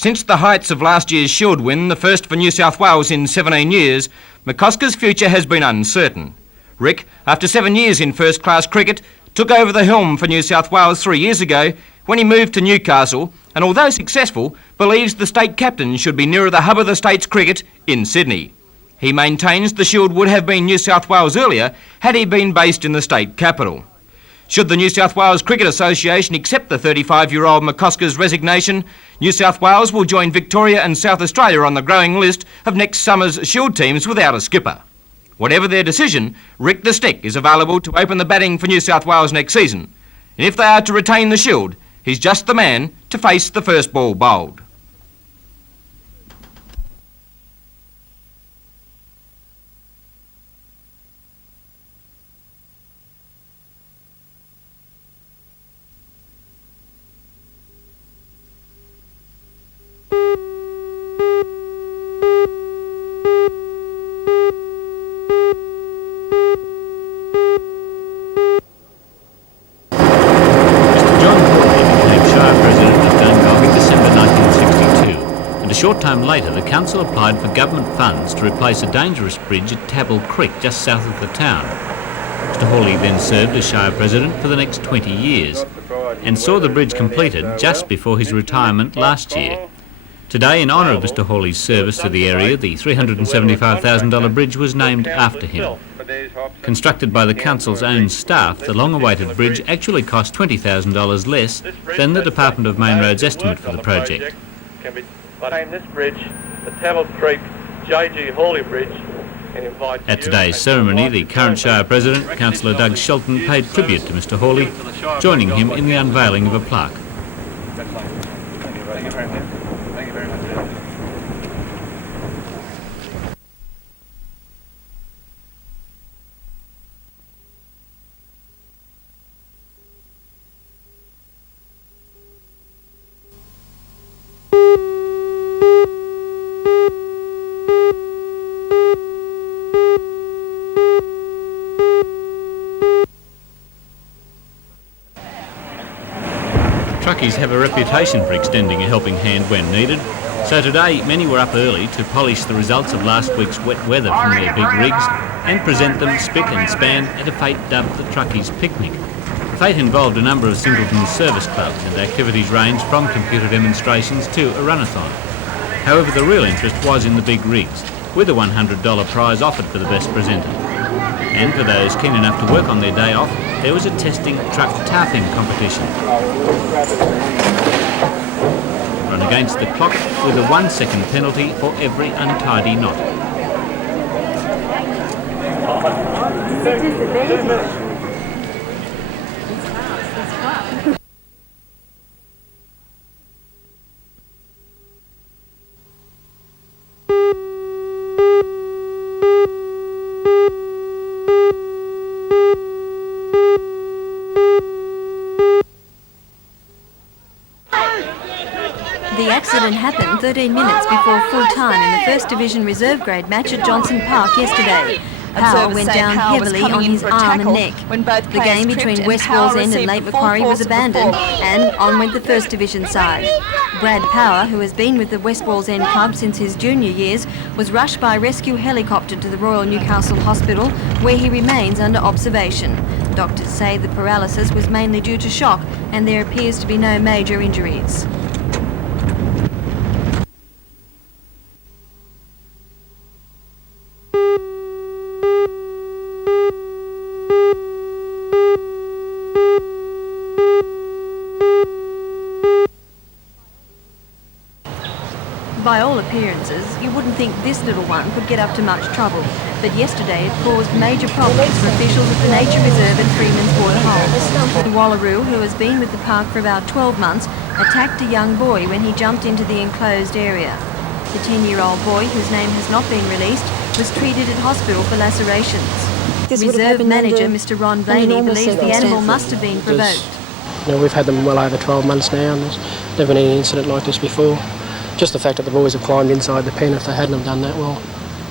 Since the heights of last year's Shield win, the first for New South Wales in 17 years, McCosker's future has been uncertain. Rick, after 7 years in first-class cricket, took over the helm for New South Wales 3 years ago when he moved to Newcastle, and although successful, believes the state captain should be nearer the hub of the state's cricket in Sydney. He maintains the Shield would have been New South Wales earlier had he been based in the state capital. Should the New South Wales Cricket Association accept the 35-year-old McCosker's resignation, New South Wales will join Victoria and South Australia on the growing list of next summer's Shield teams without a skipper. Whatever their decision, Rick the Stick is available to open the batting for New South Wales next season. And if they are to retain the Shield, he's just the man to face the first ball bowled. A short time later, the council applied for government funds to replace a dangerous bridge at Tabble Creek, just south of the town. Mr Hawley then served as Shire President for the next 20 years and saw the bridge completed just before his retirement last year. Today, in honour of Mr Hawley's service to the area, the $375,000 bridge was named after him. Constructed by the council's own staff, the long-awaited bridge actually cost $20,000 less than the Department of Main Roads estimate for the project. Name this bridge the Tabble Creek J.G. Hawley Bridge. At today's ceremony, the current Shire President, Councillor Doug Shelton, paid tribute to Mr Hawley, joining him in the unveiling of a plaque. Thank you very much. Thank you very much. Truckies have a reputation for extending a helping hand when needed, so today many were up early to polish the results of last week's wet weather from their big rigs and present them spick and span at a fete dubbed the Truckies Picnic. The fete involved a number of Singleton service clubs and activities ranged from computer demonstrations to a runathon. However, the real interest was in the big rigs, with a $100 prize offered for the best presenter. And for those keen enough to work on their day off, there was a testing truck tarping competition. Run against the clock with a 1-second penalty for every untidy knot. The accident happened 13 minutes before full time in the First Division Reserve Grade match at Johnson Park yesterday. Powell went down heavily on his arm and neck. The game between West Wallsend and Lake Macquarie was abandoned, and on went the First Division side. Brad Power, who has been with the West Wallsend club since his junior years, was rushed by a rescue helicopter to the Royal Newcastle Hospital, where he remains under observation. Doctors say the paralysis was mainly due to shock, and there appears to be no major injuries. By all appearances, you wouldn't think this little one could get up to much trouble, but yesterday it caused major problems for officials at the Nature Reserve and Freeman's Waterhole. The Wallaroo, who has been with the park for about 12 months, attacked a young boy when he jumped into the enclosed area. The 10-year-old boy, whose name has not been released, was treated at hospital for lacerations. Reserve manager Mr Ron Blaney believes the animal must have been provoked. You know, we've had them well over 12 months now, and there's never been any incident like this before. Just the fact that the boys have climbed inside the pen, if they hadn't have done that, well,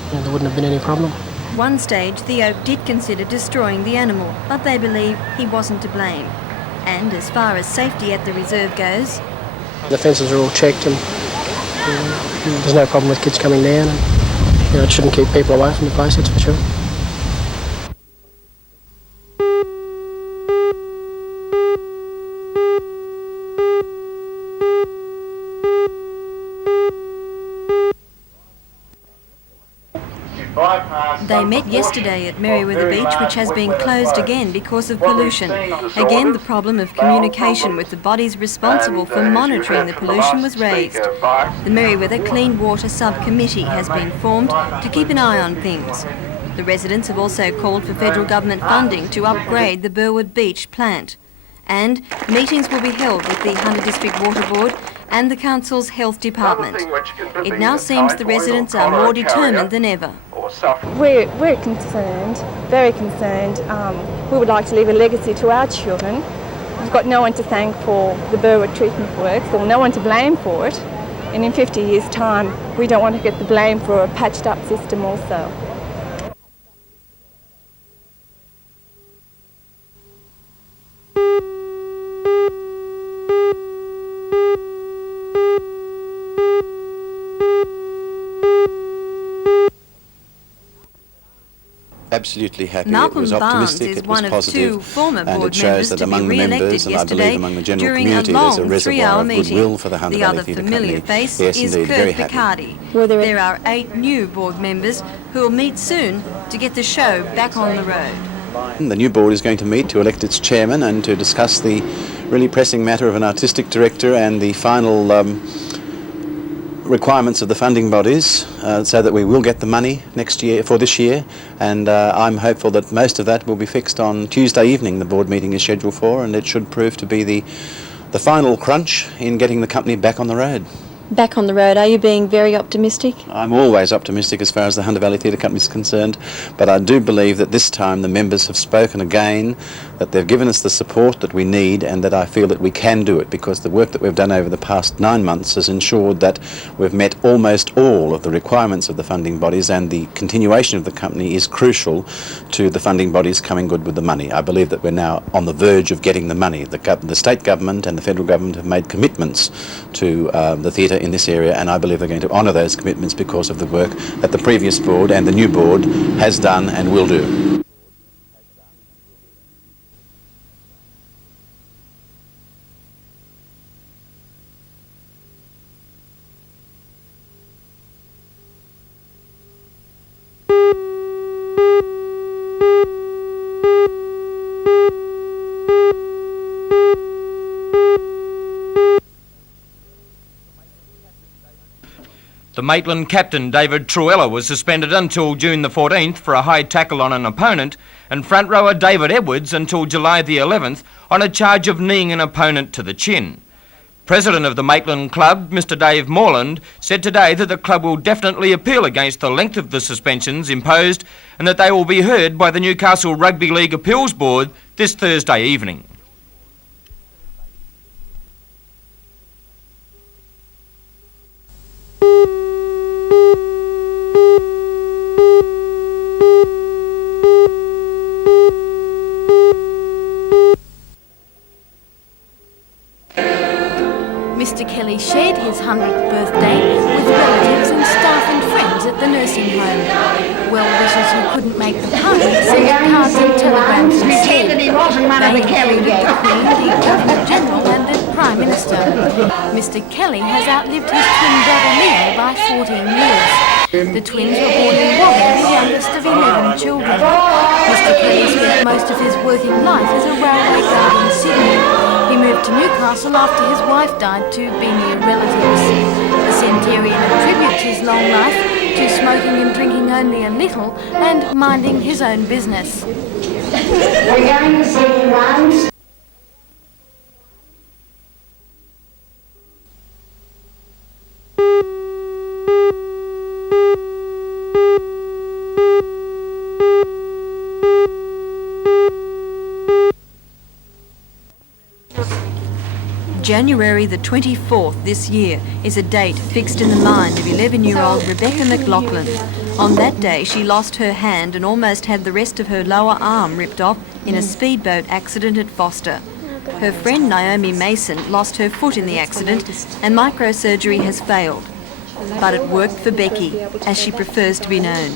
you know, there wouldn't have been any problem. One stage, the Oak did consider destroying the animal, but they believe he wasn't to blame. And as far as safety at the reserve goes, the fences are all checked and There's no problem with kids coming down, and it shouldn't keep people away from the place, that's for sure. They met yesterday at Merewether Beach, which has been closed again because of pollution. Again, the problem of communication with the bodies responsible for monitoring the pollution was raised. The Merewether Clean Water Subcommittee has been formed to keep an eye on things. The residents have also called for federal government funding to upgrade the Burwood Beach plant. And meetings will be held with the Hunter District Water Board and the Council's Health Department. It now seems the residents are more determined than ever. We're concerned, very concerned. We would like to leave a legacy to our children. We've got no one to thank for the Burwood treatment works, or no one to blame for it. And in 50 years' time, we don't want to get the blame for a patched up system also. Absolutely happy. Malcolm It was optimistic, Barnes is it was one of positive, two former and board it shows members that to be among the re-elected members, and I believe yesterday among the general during a community, there's a long reservoir three-hour of meeting. goodwill for the Hunter The Valley other Theatre familiar Company. face Yes, is indeed, Kurt very happy. Picardi. There are 8 new board members who will meet soon to get the show back on the road. The new board is going to meet to elect its chairman and to discuss the really pressing matter of an artistic director and the final requirements of the funding bodies, so that we will get the money next year, for this year, and I'm hopeful that most of that will be fixed on Tuesday evening. The board meeting is scheduled for, and it should prove to be the final crunch in getting the company back on the road. Back on the road, are you being very optimistic? I'm always optimistic as far as the Hunter Valley Theatre Company is concerned, but I do believe that this time the members have spoken again, that they've given us the support that we need, and that I feel that we can do it, because the work that we've done over the past 9 months has ensured that we've met almost all of the requirements of the funding bodies, and the continuation of the company is crucial to the funding bodies coming good with the money. I believe that we're now on the verge of getting the money. The state government and the federal government have made commitments to the theatre in this area, and I believe they're going to honour those commitments because of the work that the previous board and the new board has done and will do. The Maitland captain, David Truella, was suspended until June the 14th for a high tackle on an opponent, and front rower David Edwards until July the 11th on a charge of kneeing an opponent to the chin. President of the Maitland Club, Mr Dave Morland, said today that the club will definitely appeal against the length of the suspensions imposed, and that they will be heard by the Newcastle Rugby League Appeals Board this Thursday evening. Mr Kelly shared his 100th birthday with relatives and staff and friends at the nursing home. Well-wishers who couldn't make the party sent cards and telegrams instead. They included the Queen, the Governor-General and the Prime Minister. Mr Kelly has outlived his twin brother Leo by 14 years. The twins were born in Wagga, the youngest of 11 children. Mr Kelly spent most of his working life as a railway guard in Sydney. He moved to Newcastle after his wife died to be near relatives. The centenarian attributes his long life to smoking and drinking only a little and minding his own business. We're going to see runs. January the 24th this year is a date fixed in the mind of 11-year-old Rebecca McLaughlin. On that day, she lost her hand and almost had the rest of her lower arm ripped off in a speedboat accident at Foster. Her friend Naomi Mason lost her foot in the accident and microsurgery has failed. But it worked for Becky, as she prefers to be known.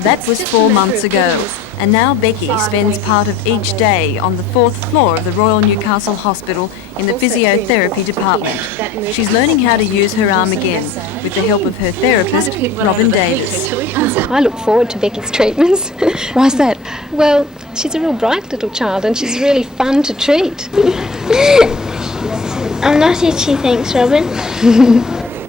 That was 4 months ago, and now Becky spends part of each day on the 4th floor of the Royal Newcastle Hospital in the physiotherapy department. She's learning how to use her arm again, with the help of her therapist, Robin Davis. I look forward to Becky's treatments. Why's that? Well, she's a real bright little child and she's really fun to treat. I'm not itchy, thanks, Robin.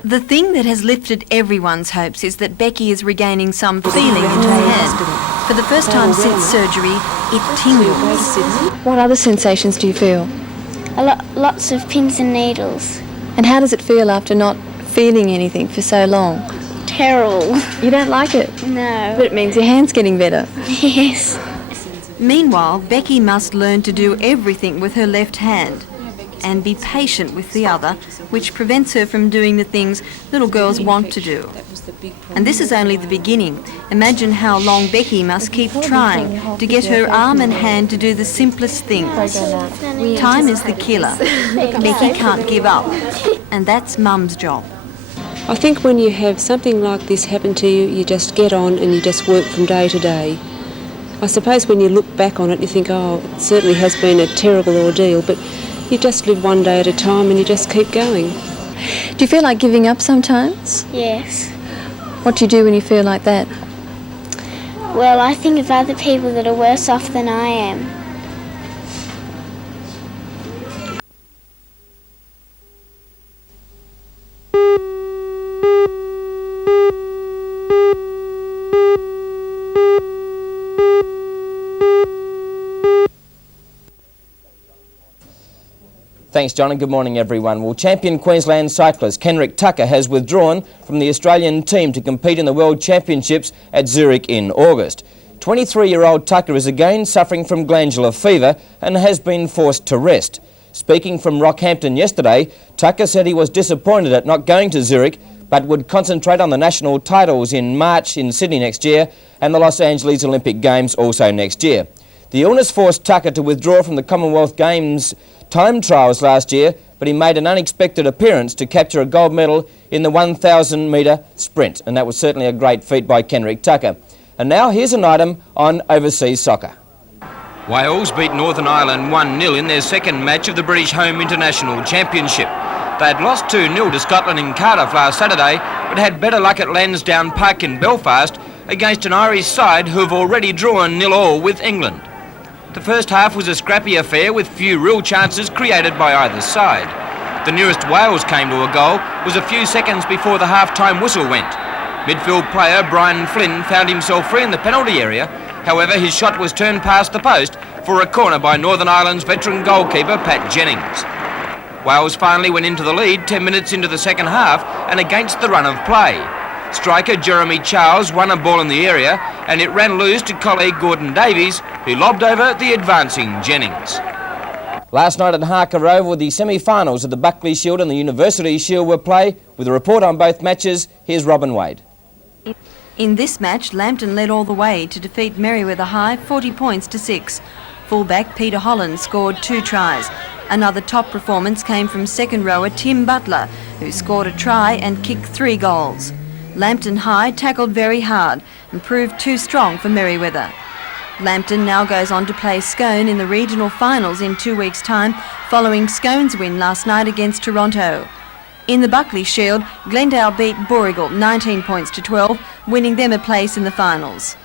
The thing that has lifted everyone's hopes is that Becky is regaining some feeling in her hand. For the first time since surgery, it tingles. What other sensations do you feel? Lots of pins and needles. And how does it feel after not feeling anything for so long? Terrible. You don't like it? No. But it means your hand's getting better. Yes. Meanwhile, Becky must learn to do everything with her left hand and be patient with the other, which prevents her from doing the things little girls want to do. And this is only the beginning. Imagine how long Becky must keep trying to get her arm and hand to do the simplest things. Time is the killer. Becky can't give up, and that's Mum's job. I think when you have something like this happen to you, you just get on and you just work from day to day. I suppose when you look back on it, you think, oh, it certainly has been a terrible ordeal, but you just live one day at a time and you just keep going. Do you feel like giving up sometimes? Yes. What do you do when you feel like that? Well, I think of other people that are worse off than I am. Thanks, John, and good morning, everyone. Well, champion Queensland cyclist Kenrick Tucker has withdrawn from the Australian team to compete in the World Championships at Zurich in August. 23-year-old Tucker is again suffering from glandular fever and has been forced to rest. Speaking from Rockhampton yesterday, Tucker said he was disappointed at not going to Zurich, but would concentrate on the national titles in March in Sydney next year and the Los Angeles Olympic Games also next year. The illness forced Tucker to withdraw from the Commonwealth Games time trials last year, but he made an unexpected appearance to capture a gold medal in the 1,000 metre sprint, and that was certainly a great feat by Kenrick Tucker. And now here's an item on overseas soccer. Wales beat Northern Ireland 1-0 in their second match of the British Home International Championship. They had lost 2-0 to Scotland in Cardiff last Saturday, but had better luck at Lansdowne Park in Belfast against an Irish side who have already drawn 0-0 with England. The first half was a scrappy affair with few real chances created by either side. The nearest Wales came to a goal was a few seconds before the half-time whistle went. Midfield player Brian Flynn found himself free in the penalty area. However, his shot was turned past the post for a corner by Northern Ireland's veteran goalkeeper Pat Jennings. Wales finally went into the lead 10 minutes into the second half and against the run of play. Striker Jeremy Charles won a ball in the area and it ran loose to colleague Gordon Davies, who lobbed over the advancing Jennings. Last night at Harker Oval, the semi-finals of the Buckley Shield and the University Shield were played. With a report on both matches, here's Robin Wade. In this match, Lambton led all the way to defeat Merewether High 40 points to 6. Fullback Peter Holland scored 2 tries. Another top performance came from second rower Tim Butler, who scored a try and kicked 3 goals. Lambton High tackled very hard and proved too strong for Merewether. Lambton now goes on to play Scone in the regional finals in 2 weeks' time, following Scone's win last night against Toronto. In the Buckley Shield, Glendale beat Borrigal 19 points to 12, winning them a place in the finals.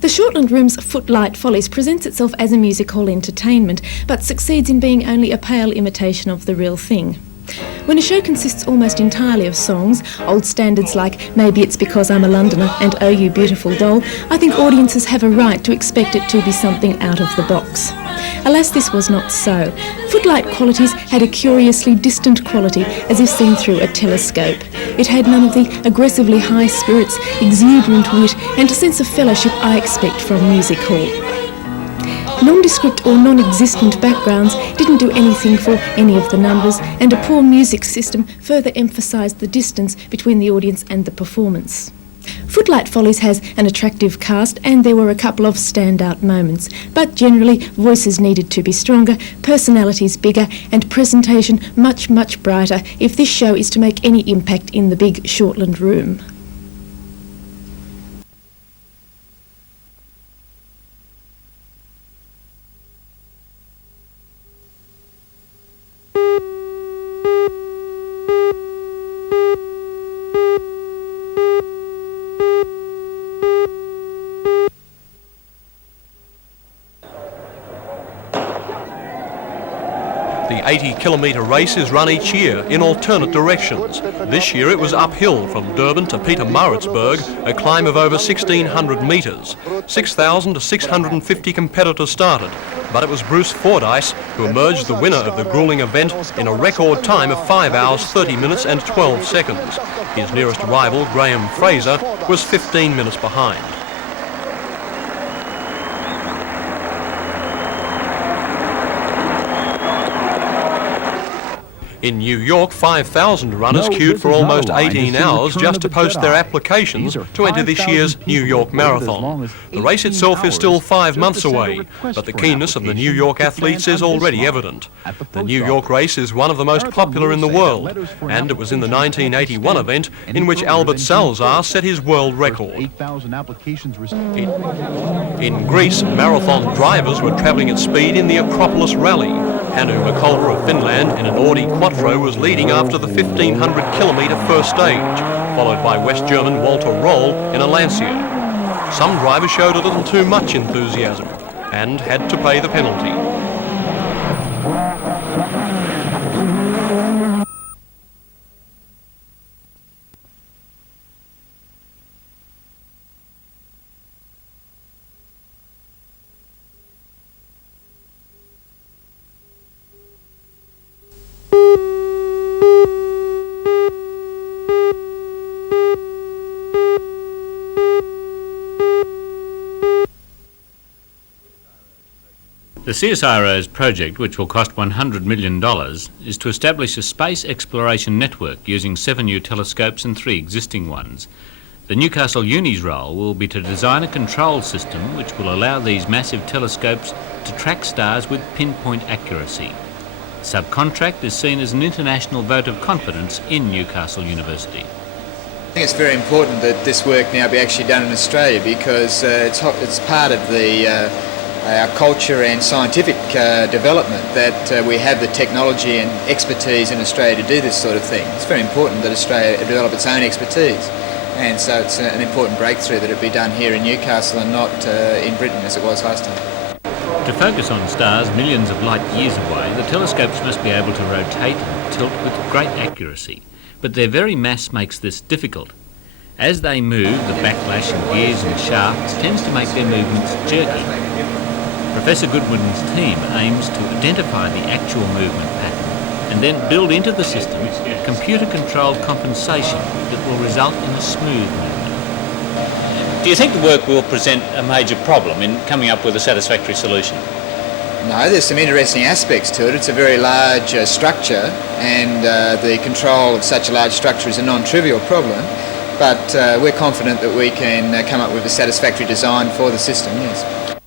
The Shortland Room's Footlight Follies presents itself as a music hall entertainment, but succeeds in being only a pale imitation of the real thing. When a show consists almost entirely of songs, old standards like Maybe It's Because I'm a Londoner and Oh You Beautiful Doll, I think audiences have a right to expect it to be something out of the box. Alas, this was not so. Footlight Qualities had a curiously distant quality, as if seen through a telescope. It had none of the aggressively high spirits, exuberant wit, and a sense of fellowship I expect from music hall. Nondescript or non-existent backgrounds didn't do anything for any of the numbers, and a poor music system further emphasised the distance between the audience and the performance. Footlight Follies has an attractive cast, and there were a couple of standout moments, but generally voices needed to be stronger, personalities bigger, and presentation much, much brighter if this show is to make any impact in the big Shortland room. The 80-kilometre race is run each year in alternate directions. This year it was uphill from Durban to Pietermaritzburg, a climb of over 1,600 metres. 6,000 to 650 competitors started, but it was Bruce Fordyce who emerged the winner of the gruelling event in a record time of 5 hours, 30 minutes and 12 seconds. His nearest rival, Graham Fraser, was 15 minutes behind. In New York, 5,000 runners queued for almost 18 hours just to post their applications to enter this year's New York Marathon. The race itself is still 5 months away, but the keenness of the New York athletes is already evident. The New York race is one of the most popular in the world, and it was in the 1981 event in which Albert Salazar set his world record. In Greece, marathon drivers were travelling at speed in the Acropolis Rally. Hannu Makola of Finland in an Audi Quattro was leading after the 1,500-kilometre first stage, followed by West German Walter Roll in a Lancia. Some drivers showed a little too much enthusiasm and had to pay the penalty. The CSIRO's project, which will cost $100 million, is to establish a space exploration network using 7 new telescopes and 3 existing ones. The Newcastle Uni's role will be to design a control system which will allow these massive telescopes to track stars with pinpoint accuracy. Subcontract is seen as an international vote of confidence in Newcastle University. I think it's very important that this work now be actually done in Australia because it's part of our culture and scientific development that we have the technology and expertise in Australia to do this sort of thing. It's very important that Australia develop its own expertise, and so it's an important breakthrough that it be done here in Newcastle and not in Britain as it was last time. To focus on stars millions of light years away, the telescopes must be able to rotate and tilt with great accuracy, but their very mass makes this difficult. As they move, the backlash in gears and shafts tends to make their movements jerky. Professor Goodwin's team aims to identify the actual movement pattern and then build into the system computer-controlled compensation that will result in a smooth movement. Do you think the work will present a major problem in coming up with a satisfactory solution? No, there's some interesting aspects to it. It's a very large structure, and the control of such a large structure is a non-trivial problem, but we're confident that we can come up with a satisfactory design for the system, yes.